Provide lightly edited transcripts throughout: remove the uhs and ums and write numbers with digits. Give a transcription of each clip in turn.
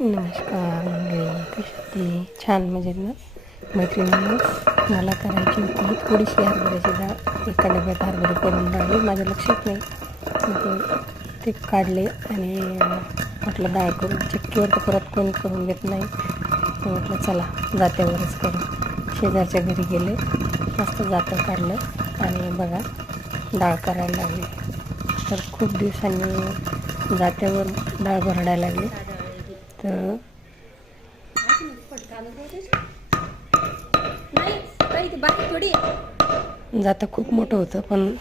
नमस्कार मंडळी, कशी छान मजेत ना मैत्रिणींनो. मला करायची होती थोडीशी हरभऱ्याची डाळ. एका डब्यात हरभरे करून राहिली, माझ्या लक्षात नाही. मग ते काढले आणि म्हटलं डाळ करून चक्कीवर तर परत कोण करून देत नाही. म्हटलं चला जात्यावरच करू. शेजारच्या घरी गेले, मस्त जातं काढलं आणि बघा डाळ करायला लागली. तर खूप दिवसांनी जात्यावर डाळ भरडायला लागली. तर जातं खूप मोठं होतं, पण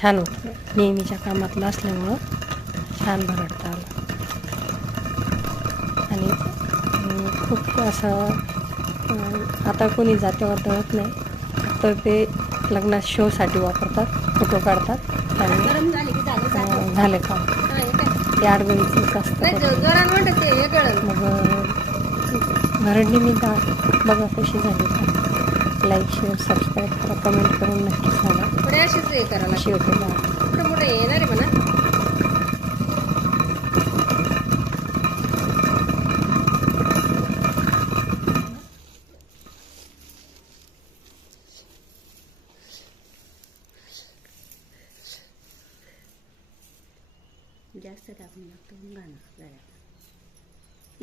छान होतं. नेहमीच्या कामातलं असल्यामुळं छान भरडता आलं. आणि खूप असं आता कोणी जात्यावर दळत नाही, फक्त ते लग्नात शोसाठी वापरतात, फोटो काढतात आणि झाले काम. ते आडगळीचंच असतं. मग भरडली मी डाळ, बघा कशी झाली. लाईक, शेअर, सबस्क्राईब करा, कमेंट करून नक्की सांगा कशी होते डाळ. जास्त टाकून लागतो गाणं